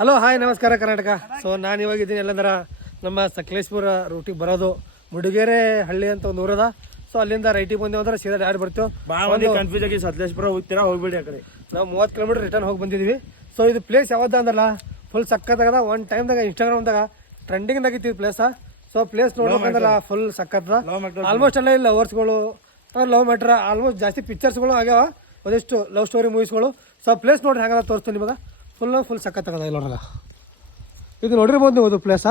Hello hi ನಮಸ್ಕಾರ Karnataka. So ನಾನು ಇವಾಗಿದ್ದೀನಿ ಎಲ್ಲಂದ್ರೆ ನಮ್ಮ ಸಕಲೇಶ್ಪುರ ರೂಟಿಗೆ ಬರೋದು ಮುಡಿಗೆರೆ ಹಳ್ಳಿ ಅಂತ ಒಂದು ಊರದ. ಸೊ ಅಲ್ಲಿಂದ ರೈಟಿಗೆ ಬಂದೇವು ಅಂದ್ರೆ ಸೀದಾ ಯಾರು ಬರ್ತೀವಿ. ಒಂದು ಕನ್ಫ್ಯೂಸ್ ಆಗಿ ಸಕಲೇಶ್ಪುರ ಹೋಗ್ತೀರಾ ಹೋಗ್ಬಿಡಿ ಆ ಕಡೆ. ನಾವು 30 ಕಿಲೋಮೀಟರ್ ರಿಟರ್ನ್ ಹೋಗಿ ಬಂದಿದ್ದೀವಿ. ಸೊ ಇದು ಪ್ಲೇಸ್ ಯಾವ್ದು ಅಂದ್ರಲ್ಲ ಫುಲ್ ಸಕ್ಕತ್ತಾಗದ. ಒಂದು ಟೈಮ್ದಾಗ ಇನ್ಸ್ಟಾಗ್ರಾಮ್ದಾಗ ಟ್ರೆಂಡಿಂಗ್ ಆಗಿತ್ತು ಈ ಪ್ಲೇಸ. ಸೊ ಪ್ಲೇಸ್ ನೋಡ್ಬೇಕಂದ್ರೆ ಫುಲ್ ಸಕ್ಕತ್ತದ. ಆಲ್ಮೋಸ್ಟ್ ಎಲ್ಲ ಇಲ್ಲಿ ಲವರ್ಸ್ಗಳು ಲವ್ ಮ್ಯಾಟ್ರ್ ಆಲ್ಮೋಸ್ಟ್ ಜಾಸ್ತಿ ಪಿಕ್ಚರ್ಸ್ಗಳು ಆಗ್ಯಾವ, ಒಂದಿಷ್ಟು ಲವ್ ಸ್ಟೋರಿ ಮೂವೀಸ್ಗಳು. ಸೊ ಪ್ಲೇಸ್ ನೋಡ್ರಿ ಹೆಂಗದ ತೋರಿಸ್ತೀನಿ ನಿಮಗೆ. ಫುಲ್ ಸಕ್ಕತ್ತಾಗದ ಇಲ್ಲಿ ನೋಡ್ರಾಗ. ಇದು ನೋಡಿರ್ಬೋದು ನೀವು ಇದು ಪ್ಲೇಸ.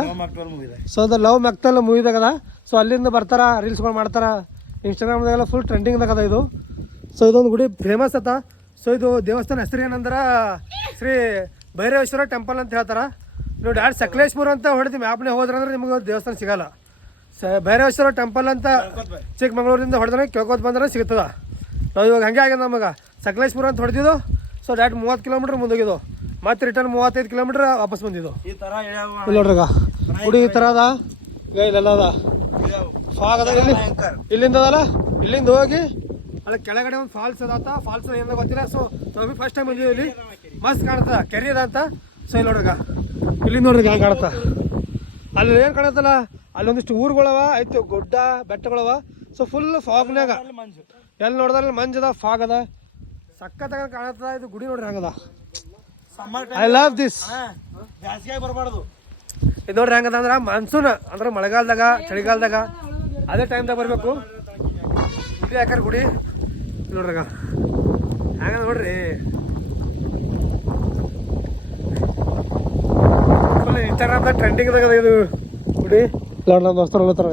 ಸೊ ಅದು ಲವ್ ಮ್ಯಾಕ್ಟಲ್ ಮೂವಿದಾಗದ. ಸೊ ಅಲ್ಲಿಂದ ಬರ್ತಾರ ರೀಲ್ಸ್ಗಳು ಮಾಡ್ತಾರ ಇನ್ಸ್ಟಾಗ್ರಾಮ್ದಾಗೆಲ್ಲ ಫುಲ್ ಟ್ರೆಂಡಿಂಗ್ದಾಗದ ಇದು. ಸೊ ಇದೊಂದು ಗುಡಿ ಫೇಮಸ್ ಅದ. ಸೊ ಇದು ದೇವಸ್ಥಾನ ಹೆಸರು ಏನಂದ್ರೆ ಶ್ರೀ ಭೈರವೇಶ್ವರ ಟೆಂಪಲ್ ಅಂತ ಹೇಳ್ತಾರ. ನೀವು ಡೈರೆಕ್ಟ್ ಸಕಲೇಶ್ಪುರ ಅಂತ ಹೊಡೆದು ಮ್ಯಾಪ್ನೇ ಹೋದ್ರಂದ್ರೆ ನಿಮಗೆ ದೇವಸ್ಥಾನ ಸಿಗಲ್ಲ. ಭೈರವೇಶ್ವರ ಟೆಂಪಲ್ ಅಂತ ಚಿಕ್ಕಮಂಗ್ಳೂರಿಂದ ಹೊಡೆದ್ರೆ ಕೇಳ್ಕೊತ ಬಂದ್ರೆ ಸಿಗ್ತದ. ನಾವು ಇವಾಗ ಹಂಗೆ ಆಗ್ಯದ ನಮಗೆ ಸಕಲೇಶ್ಪುರ ಅಂತ ಹೊಡೆದಿದ್ದು. ಸೊ ಡೈರೆಕ್ಟ್ 30 ಕಿಲೋಮೀಟ್ರ್ ಮುಂದೋಗಿದ್ದು, ಮತ್ತೆ ರಿಟರ್ನ್ 35 ಕಿಲೋಮೀಟ್ರ್ ವಾಪಸ್ ಬಂದಿದ್ದು. ನೋಡ್ರಿಗ ಗುಡಿ ಈ ಥರ ಅದ. ಈಗ ಇಲ್ಲೆಲ್ಲ ಅದ ಫಾಗ್ ಅದ ಇಲ್ಲಿಂದ ಅದಲ್ಲ. ಇಲ್ಲಿಂದ ಹೋಗಿ ಅಲ್ಲಿ ಕೆಳಗಡೆ ಒಂದು ಫಾಲ್ಸ್ ಅದಾತ. ಫಾಲ್ಸ್ ಏನ ಗೊತ್ತಿಲ್ಲ. ಸೊ ನಾವು ಫಸ್ಟ್ ಟೈಮ್ ಬಂದಿದ್ದೀವಿ. ಇಲ್ಲಿ ಮಸ್ತ್ ಕಾಣುತ್ತ, ಕೆರೆ ಅದ ಅಂತ. ಸೊ ಇಲ್ಲಿ ನೋಡ್ರಿಗ ಇಲ್ಲಿಂದ ನೋಡ್ರಿ ಹೆಂಗೆ ಕಾಣುತ್ತ. ಅಲ್ಲಿ ಏನು ಕಾಣುತ್ತಲ್ಲ ಅಲ್ಲೊಂದಿಷ್ಟು ಊರುಗಳವ, ಆಯ್ತು ಗುಡ್ಡ ಬೆಟ್ಟಗಳವ. ಸೊ ಫುಲ್ ಫಾಗ್ನಾಗ ಎಲ್ಲಿ ನೋಡಿದ್ರೆ ಮಂಜದ ಫಾಗ್ ಅದ, ಸಕ್ಕತ್ತಾಗ ಕಾಣುತ್ತದ. ಇದು ಗುಡಿ ನೋಡ್ರಿ ಹಂಗದ. I love this. ಬರಬಾರ್ದು ಇದು ನೋಡ್ರಿ ಹೆಂಗದ ಅಂದ್ರೆ ಮಾನ್ಸೂನ್ ಅಂದ್ರೆ ಮಳೆಗಾಲದಾಗ ಚಳಿಗಾಲದಾಗ ಅದೇ ಟೈಮ್ದಾಗ ಬರಬೇಕು. ಗುಡಿ ಯಾಕಂದ್ರೆ ಗುಡಿ ನೋಡ್ರಿ ಹೆಂಗದ ನೋಡ್ರಿ. ಫುಲ್ ಇನ್ಸ್ಟಾಗ್ರಾಮ್ದಾಗ ಟ್ರೆಂಡಿಂಗ್ದಾಗ ಇದು ಗುಡಿ. ನೋಡ್ರಿ ನಮ್ಮ ದೋಸ್ತರು ಹೋಗ್ತಾರ.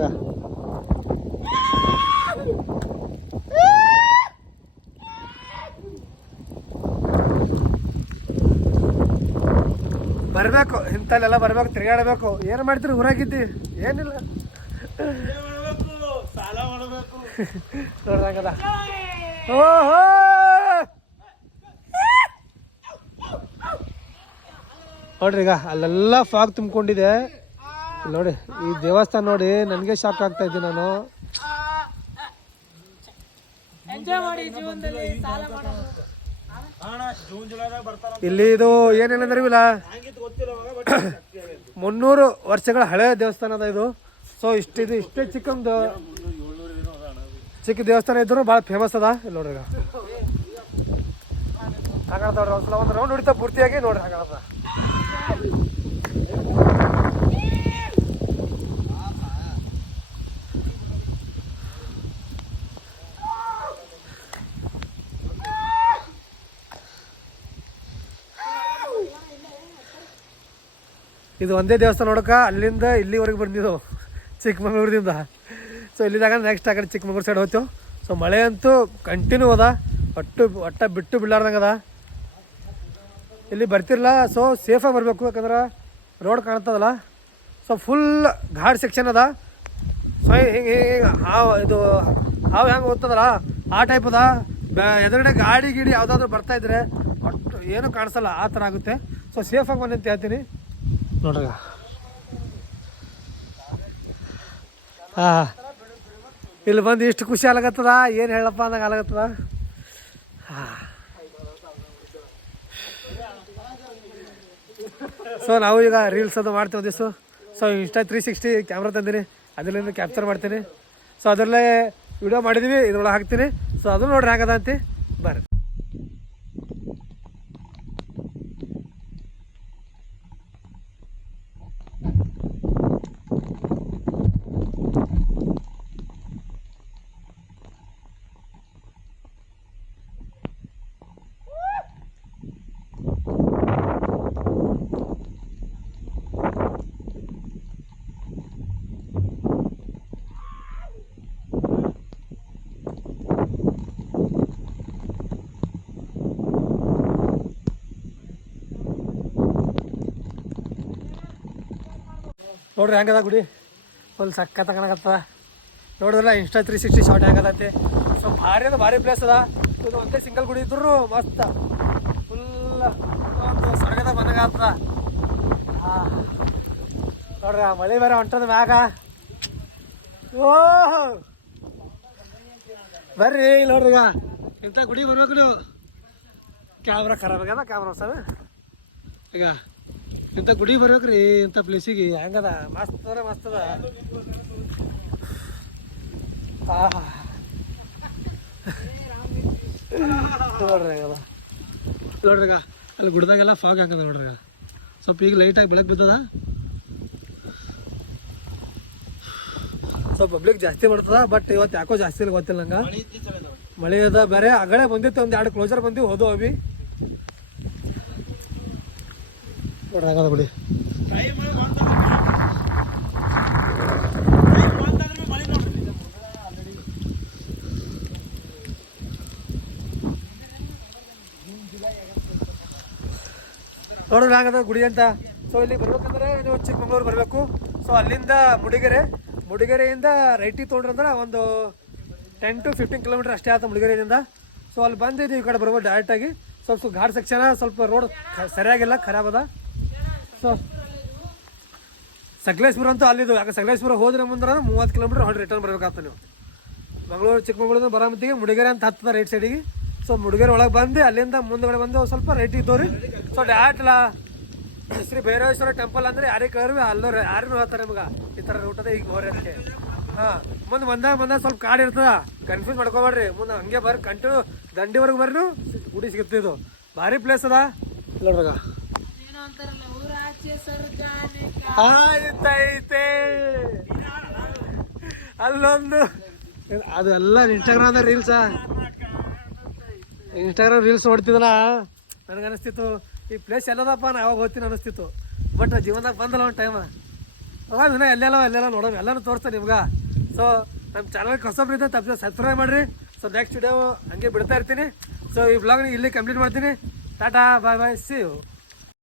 ಬರ್ಬೇಕು ಇಂಥಲ್ಲೆಲ್ಲ ಬರ್ಬೇಕು, ತಿರುಗಾಡಬೇಕು. ಏನು ಮಾಡ್ತೀರಿ ಊರಾಗಿದ್ದಿ? ಏನಿಲ್ಲ ನೋಡ್ದಂಗದ. ಓಹೋ ನೋಡ್ರಿ ಈಗ ಅಲ್ಲೆಲ್ಲ ಫಾಗ್ ತುಂಬಿಕೊಂಡಿದೆ ನೋಡಿ. ಈ ದೇವಸ್ಥಾನ ನೋಡಿ ನನಗೆ ಶಾಕ್ ಆಗ್ತಾ ಇದ್ದೀನಿ ನಾನು. ಇಲ್ಲಿ ಇದು ಏನೇನಂದ್ರೆ ಇಲ್ಲ 300 ವರ್ಷಗಳ ಹಳೆಯ ದೇವಸ್ಥಾನ ಅದ ಇದು. ಸೊ ಇಷ್ಟೇ ಚಿಕ್ಕ ದೇವಸ್ಥಾನ ಇದ್ರು ಭಾಳ ಫೇಮಸ್ ಅದ. ಇಲ್ಲಿ ನೋಡ್ರಿ ಹಾಗಾದ್ರೆ ಒಂದ್ಸಲ ಒಂದು ರೌಂಡ್ ಹೊಡಿತಾ ಪೂರ್ತಿಯಾಗಿ ನೋಡ್ರಿ ಹಾಗಾದ. ಇದು ಒಂದೇ ದೇವಸ್ಥಾನ ನೋಡೋಕೆ ಅಲ್ಲಿಂದ ಇಲ್ಲಿವರೆಗೆ ಬಂದಿದ್ದು ಚಿಕ್ಕಮಂಗ್ಳೂರಿಂದ. ಸೊ ಇಲ್ಲಿದಾಗ ನೆಕ್ಸ್ಟ್ ಆ ಕಡೆ ಚಿಕ್ಕಮಂಗ್ಳೂರು ಸೈಡ್ ಹೋಗ್ತೇವೆ. ಸೊ ಮಳೆ ಅಂತೂ ಕಂಟಿನ್ಯೂ ಅದ, ಒಟ್ಟ ಬಿಟ್ಟು ಬಿಡ್ಲಾರ್ದಂಗೆ ಅದ. ಇಲ್ಲಿ ಬರ್ತಿರಲ್ಲ ಸೊ ಸೇಫಾಗಿ ಬರಬೇಕು, ಯಾಕಂದ್ರೆ ರೋಡ್ ಕಾಣ್ತದಲ್ಲ. ಸೊ ಫುಲ್ ಘಾಟ್ ಸೆಕ್ಷನ್ ಅದ. ಸೊ ಹಿಂಗೆ ಇದು ಹಾವು ಹೆಂಗೆ ಹೋಗ್ತದಲ್ಲ ಆ ಟೈಪ್ ಅದ. ಎದುರುಗಡೆ ಗಾಡಿ ಯಾವುದಾದ್ರೂ ಬರ್ತಾಯಿದ್ರೆ ಒಟ್ಟು ಏನೂ ಕಾಣಿಸಲ್ಲ, ಆ ಥರ ಆಗುತ್ತೆ. ಸೊ ಸೇಫಾಗಿ ಬನ್ನಿ ಅಂತ ಹೇಳ್ತೀನಿ ನೋಡ್ರಿ. ಇಲ್ಲಿ ಬಂದು ಇಷ್ಟು ಖುಷಿ ಆಗ್ಲತ್ತದ, ಏನು ಹೇಳಪ್ಪ ಅಂದಂಗೆ ಆಗ್ಲತ್ತದ. ಸೊ ನಾವು ಈಗ ರೀಲ್ಸ್ ಅದು ಮಾಡ್ತೀವಿ ಒಂದಿಷ್ಟು. ಸೊ ಇನ್ಸ್ಟಾ 360 ಕ್ಯಾಮ್ರಾ ತಂದಿನಿ, ಅದರಿಂದ ಕ್ಯಾಪ್ಚರ್ ಮಾಡ್ತೀನಿ. ಸೊ ಅದರಲ್ಲೇ ವಿಡಿಯೋ ಮಾಡಿದ್ದೀವಿ, ಇದ್ರೊಳಗೆ ಹಾಕ್ತೀನಿ. ಸೊ ಅದು ನೋಡ್ರಿ ಹೆಂಗದ ಅಂತಿ ಬರ್ರಿ. ನೋಡ್ರಿ ಹೆಂಗದ ಗುಡಿ, ಫುಲ್ ಸಕ್ಕ ತಗೊಳಕತ್ತದ. ನೋಡಿದ್ರಲ್ಲ ಇನ್ಸ್ಟಾ 360 ಶಾರ್ಟ್ ಹೆಂಗದೈತಿ. ಸೊ ಭಾರಿ ಅದ, ಭಾರಿ ಪ್ಲೇಸ್ ಅದ. ಇದು ಒಂದೇ ಸಿಂಗಲ್ ಗುಡಿ ಇದ್ರು ಮಸ್ತ್ ಫುಲ್ ಒಂದು ಸ್ವರ್ಗದ ಬಂದಾಗ ಆಗ್ತದ. ನೋಡ್ರಿ ಮಳೆ ಬೇರೆ ಹೊಂಟದ ಮ್ಯಾಗ. ಓಹ್ ಬರ್ರಿ ನೋಡ್ರಿ ಈಗ ಇಂಥ ಗುಡಿ ಬರ್ಬೇಕು ನೀವು. ಕ್ಯಾಮ್ರಾ ಖರಾಬ್ ಆಗ್ಯದ, ಕ್ಯಾಮ್ರಾ ಹೊಸದ. ಈಗ ಇಂಥ ಗುಡಿ ಬರ್ಬೇಕ್ರಿ ಇಂಥ ಪ್ಲೇಸಿಗೆ ಹೆಂಗದ ಮಸ್ತ್ ಅಂದ್ರೆ ಮಸ್ತ್ ಅದ ನೋಡ್ರಿ ಆಗಲ್ಲ ನೋಡ್ರಿ ಈಗ ಅಲ್ಲಿ ಗುಡ್ದಾಗೆಲ್ಲ ಫಾಗ್ ಹಾಕದ ನೋಡ್ರಿ ಈಗ ಸ್ವಲ್ಪ ಈಗ ಲೈಟಾಗಿ ಬೆಳಕು ಬಿದ್ದದ ಸ್ವಲ್ಪ ಪಬ್ಲಿಕ್ ಜಾಸ್ತಿ ಮಾಡ್ತದ ಬಟ್ ಇವತ್ತು ಯಾಕೋ ಜಾಸ್ತಿ ಇಲ್ಲ ಗೊತ್ತಿಲ್ಲ ನಂಗೆ ಮಳೆ ಅದ ಬೇರೆ ಆಗಲೇ ಬಂದಿತ್ತು ಒಂದು 2 ಕ್ಲೋಸರ್ ಬಂದಿವಿ ಹೋದವು ಅವಿ ನೋಡ್ರಿ ಆಗದ ಬಿಡಿ ನೋಡ್ರಿ ಆಗದ ಗುಡಿ ಅಂತ ಸೊ ಇಲ್ಲಿ ಬರ್ಬೇಕಂದ್ರೆ ನೀವು ಚಿಕ್ಕಮಂಗ್ಳೂರು ಬರಬೇಕು ಸೊ ಅಲ್ಲಿಂದ ಮುಡಿಗೆರೆಯಿಂದ ರೈಟಿಗೆ ತೊಗೊಂಡ್ರಂದ್ರೆ ಒಂದು 10 to 15 ಕಿಲೋಮೀಟರ್ ಅಷ್ಟೇ ಆಯ್ತು ಮುಡಿಗೆರೆಯಿಂದ ಸೊ ಅಲ್ಲಿ ಬಂದಿದ್ದು ಈ ಕಡೆ ಬರ್ಬೋದು ಡೈರೆಕ್ಟಾಗಿ ಸ್ವಲ್ಪ ಘಾಟ್ ಸೆಕ್ಷನ್ ಸ್ವಲ್ಪ ರೋಡ್ ಸರಿಯಾಗಿಲ್ಲ ಖರಾಬ್ ಅದ ಸೊ ಸಕಲೇಶ್ಪುರ ಅಂತೂ ಅಲ್ಲಿದ್ದು ಯಾಕೆ ಸಕಲೇಶ್ಪುರ ಹೋದ್ರೆ ಮುಂದ್ರೆ 30 ಕಿಲೋಮೀಟರ್ ಹೊರಟು ರಿಟರ್ನ್ ಬರ್ಬೇಕಾಗ್ತದೆ ನೀವು ಚಿಕ್ಕಮಂಗ್ಳೂರಿಂದ ಬರೋ ಮತ್ತಿಗೆ ಮುಡಿಗೆರೆ ಅಂತ ಹತ್ತದ ರೈಟ್ ಸೈಡಿಗೆ ಸೊ ಮುಡಿಗೆರೆ ಒಳಗೆ ಬಂದು ಅಲ್ಲಿಂದ ಮುಂದಗಡೆ ಬಂದು ಸ್ವಲ್ಪ ರೈಟ್ ಇದ್ದವ್ರಿ so direct Shri Bhairaveshwara temple ಅಂದ್ರೆ ಯಾರಿಗೆ ಕೇಳಿದ್ವಿ ಅಲ್ಲೋರು ಯಾರು ಹೇಳ್ತಾರೆ ನಿಮ್ಗೆ ಈ ಥರ ರೂಟ್ ಅದ ಈಗ ಹೋರಿ ಅದಕ್ಕೆ ಹಾಂ ಮುಂದೆ ಬಂದಾಗ ಸ್ವಲ್ಪ ಕಾಡು ಇರ್ತದ ಕನ್ಫ್ಯೂಸ್ ಮಾಡ್ಕೋಬೇಡ್ರಿ ಮುಂದೆ ಹಂಗೆ ಬರ್ರಿ ಕಂಟಿನ್ಯೂ ದಂಡಿವರೆಗೆ ಬರ್ರಿ ಗುಡಿ ಸಿಗುತ್ತೆ ಇದು ಭಾರಿ ಪ್ಲೇಸ್ ಅದ ನೋಡ್ರಾಗ ಐತೆ ಅಲ್ಲೊಂದು ಅದು ಎಲ್ಲ ಇನ್ಸ್ಟಾಗ್ರಾಮ್ದಾಗ ರೀಲ್ಸ್ ನೋಡ್ತಿದ್ದಲ್ಲ ನನಗೆ ಅನಿಸ್ತಿತ್ತು ಈ ಪ್ಲೇಸ್ ಎಲ್ಲದಪ್ಪ ನಾ ಯಾವಾಗ ಹೋಗ್ತೀನಿ ಅನಿಸ್ತಿತ್ತು ಬಟ್ ಜೀವನದಾಗ ಬಂದಲ್ಲ ಒಂದು ಟೈಮ್ ಅವಾಗ ಇನ್ನೂ ಎಲ್ಲೆಲ್ಲ ನೋಡೋಣ ಎಲ್ಲನೂ ತೋರಿಸ್ತಾರೆ ನಿಮ್ಗೆ ಸೊ ನಮ್ಮ ಚಾನಲ್ಗೆ ಹೊಸಬ್ರಿಂದ ತಪ್ಪದೆ ಸಬ್ಸ್ಕ್ರೈಬ್ ಮಾಡಿರಿ ಸೊ ನೆಕ್ಸ್ಟ್ ವಿಡಿಯೋ ಹಂಗೆ ಬಿಡ್ತಾ ಇರ್ತೀನಿ ಸೊ ಈ ಬ್ಲಾಗ್ ಇಲ್ಲಿ ಕಂಪ್ಲೀಟ್ ಮಾಡ್ತೀನಿ ಟಾಟಾ ಬಾಯ್ ಸಿ ಯು